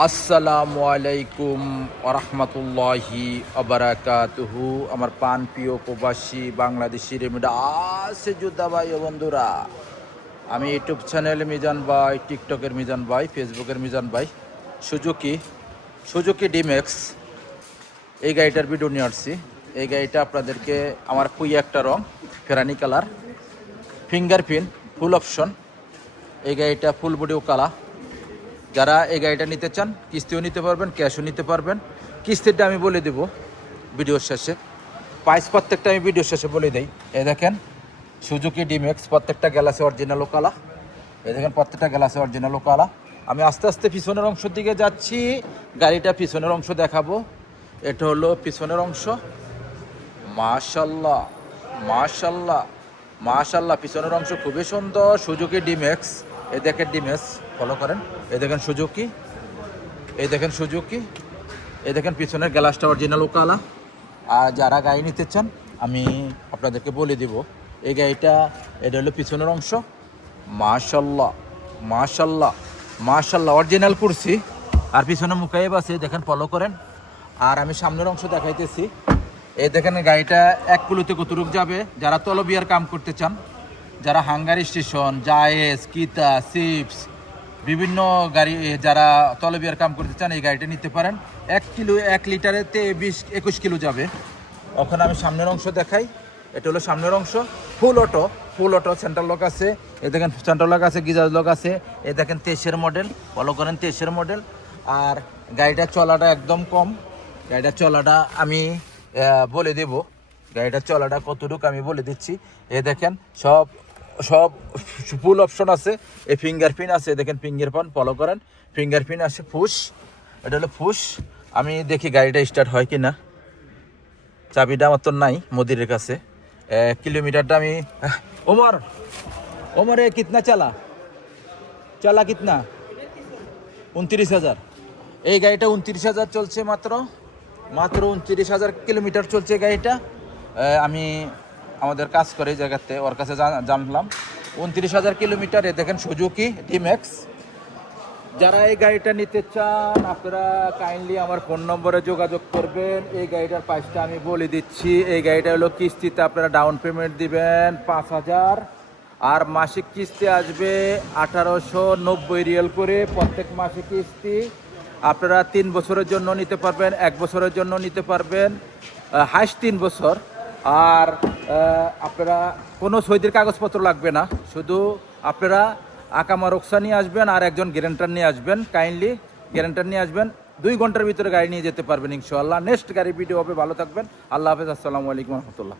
আসসালামু আলাইকুম ওরহমতুল্লাহি আবরাকাতুহু। আমার পান প্রিয় প্রবাসী বাংলাদেশি রেমিডা আছে যোদ্ধা ভাই ও বন্ধুরা, আমি ইউটিউব চ্যানেল মিজান ভাই, টিকটকের মিজান ভাই, ফেসবুকের মিজান ভাই। সুজুকি সুজুকি ডিমেক্স এই গাড়িটার ভিডিও নিয়ে আসছি। এই গাড়িটা আপনাদেরকে আমার খুই একটা রং ফেরানি কালার, ফিঙ্গারপ্রিন্ট, ফুল অপশন। এই গাড়িটা ফুল বডিও কালা। যারা এই গাড়িটা নিতে চান কিস্তিও নিতে পারবেন, ক্যাশও নিতে পারবেন। কিস্তিটা আমি বলে দেবো ভিডিওর শেষে, প্রাইস প্রত্যেকটা আমি ভিডিওর শেষে বলে দিই। এই দেখেন সুজুকি ডিমেক্স, প্রত্যেকটা গ্যালাসে অরিজিনাল কালা। এই দেখেন প্রত্যেকটা গ্যালাসে অরিজিনাল কালা। আমি আস্তে আস্তে পিছনের অংশের দিকে যাচ্ছি, গাড়িটা পিছনের অংশ দেখাবো। এটা হলো পিছনের অংশ। মাশাল্লাহ মাশাল্লাহ মাশাল্লাহ, পিছনের অংশ খুবই সুন্দর। সুজুকি ডিমেক্স, এই দেখেন ডিমেক্স ফলো করেন। এই দেখেন সুজুকি, এই দেখেন সুজুকি, এই দেখেন পিছনের গ্লাসটা অরিজিনাল কালা। আর যারা গাড়ি নিতে চান আমি আপনাদেরকে বলে দিব, এই গাড়িটা এটা হলো পিছনের অংশ। মাশাল্লাহ মাশাল্লাহ মাশাল্লাহ, অরিজিনাল কুরসি। আর পিছনে মুখাইব আছে, দেখেন ফলো করেন। আর আমি সামনের অংশ দেখাইতেছি। এই দেখেন গাড়িটা এক কুলুতে কতটুক যাবে। যারা তলবিয়ার কাম করতে চান, যারা হাঙ্গারি স্টেশন, জায়েজ, কিতা, চিপস, বিভিন্ন গাড়ি যারা তলবিয়ার কাম করতে চান এই গাড়িটা নিতে পারেন। 1 লিটারেতে 20-21 কিলো যাবে। এখন আমি সামনের অংশ দেখাই। এটা হলো সামনের অংশ, ফুল অটো। ফুল অটো, সেন্ট্রাল লক আছে। এই দেখেন সেন্ট্রাল লক আছে, গিজার লক আছে। এই দেখেন 23-এর মডেল, ফলো করেন 23-এর মডেল। আর গাড়িটার চলাটা একদম কম। গাড়িটার চলাটা আমি বলে দেব, গাড়িটার চলাটা কতটুকু আমি বলে দিচ্ছি। এ দেখেন সব সব ফুল অপশন আছে। এই ফিঙ্গারপ্রিন্ট আছে, দেখেন ফিঙ্গারপ্রিন্ট ফলো করেন। ফিঙ্গারপ্রিন্ট আছে, ফুশ। এটা হলো ফুশ। আমি দেখি গাড়িটা স্টার্ট হয় কি না। চাবিটা আমার তো নাই মদিরের কাছে। কিলোমিটারটা আমি ওমর ওমর এ কিতনা চালা চালা কিতনা? 29,000। এই গাড়িটা 29,000 চলছে, মাত্র 29,000 কিলোমিটার চলছে গাড়িটা। আমি আমাদের কাজ করে এই জায়গাতে ওর কাছে জানলাম 29,000 কিলোমিটার। এ দেখেন সুজুকি ডিমেক্স। যারা এই গাড়িটা নিতে চান আপনারা কাইন্ডলি আমার ফোন নম্বরে যোগাযোগ করবেন। এই গাড়িটার প্রাইসটা আমি বলে দিচ্ছি। এই গাড়িটা হলো কিস্তিতে আপনারা ডাউন পেমেন্ট দিবেন 5,000, আর মাসিক কিস্তি আসবে 1890 রিয়াল করে প্রত্যেক মাসিক কিস্তি। আপনারা 3 বছরের জন্য নিতে পারবেন, 1 বছরের জন্য নিতে পারবেন, হাইস্ট 3 বছর। আর আপনারা কোনো সইদের কাগজপত্র লাগবে না, শুধু আপনারা আকামা রোকসা নিয়ে আসবেন আর একজন গ্যারেন্টার নিয়ে আসবেন। কাইন্ডলি গ্যারেন্টার নিয়ে আসবেন, 2 ঘন্টার ভিতরে গাড়ি নিয়ে যেতে পারবেন ইনশাআল্লাহ। নেক্সট গাড়ি ভিডিও হবে, ভালো থাকবেন। আল্লাহ হাফেজ, আসসালামু আলাইকুম রহমতুল্লাহ।